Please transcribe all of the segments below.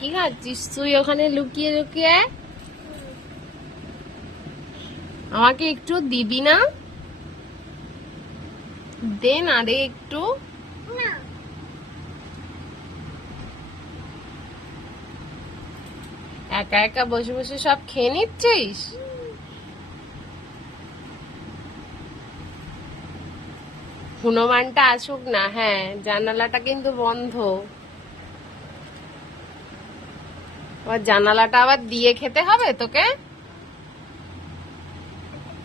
কি খাচ্ছিস তুই ওখানে লুকিয়ে লুকিয়ে? আমাকে একটু দিবি না? দে না রে একটু। একা একা বসে বসে সব খেয়ে নিচ্ছিস? হনুমানটা আসুক না। হ্যাঁ, জানালাটা কিন্তু বন্ধ। আবার জানালাটা আবার দিয়ে খেতে হবে তোকে?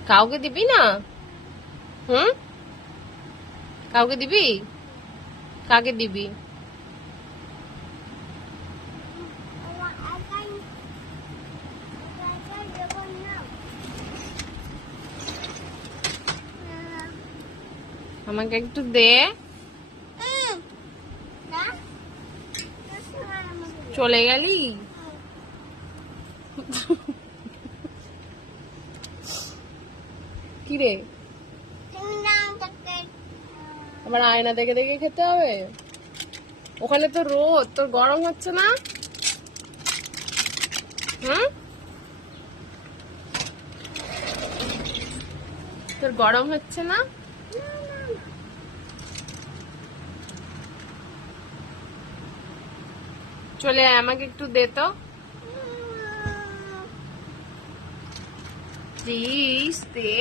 কাউকে দিবি না? হুম, কাউকে দিবি? কাকে দিবি? আমাকে একটু দে। চলে গেলি? কিরে, আবার আয়না দেখে দেখে খেতে হবে? ওখানে তো রোদ, তোর গরম হচ্ছে না? হুম, তোর গরম হচ্ছে না? চলে আয়, আমাকে একটু দে তো প্লিজ, দে।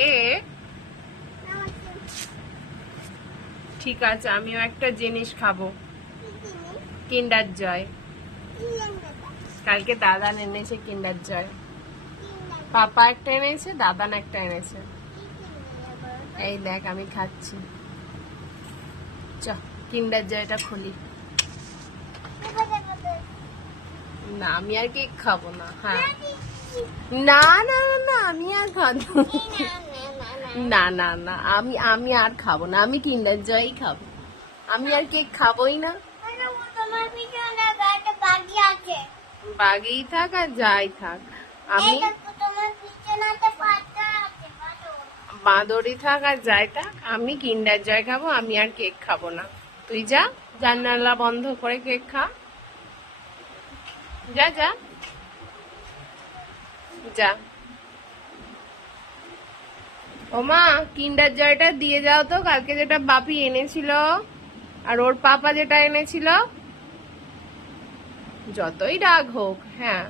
ঠিক আছে, আমিও একটা জিনিস খাবো। কিন্ডার জয়। কালকে দাদান এনেছে কিন্ডার জয়। পাপা একটা এনেছে, দাদান একটা এনেছে। এই দেখ আমি খাচ্ছি। চ, কিন্ডার জয়টা খুলি। না, আমি আর কেক খাবো না। হ্যাঁ, না না না না, আমি আর খাবো না। না না, আমি আর খাবো না। আমি কিন্ডার জয়ই খাবো। আমি আর কেক খাবোই না। বাগেই থাক আর যাই থাক, আমি বাঁদরই থাক আর যাই থাক, আমি কিন্ডার জয় খাবো। আমি আর কেক খাবো না। তুই যা, জানালা বন্ধ করে কেক খা। যা যা যা। ওমা, কিন্ডার জয়টা দিয়ে যাও তো, কালকে যেটা বাপি এনেছিল আর ওর পাপা যেটা এনেছিল। যতই রাগ হোক, হ্যাঁ।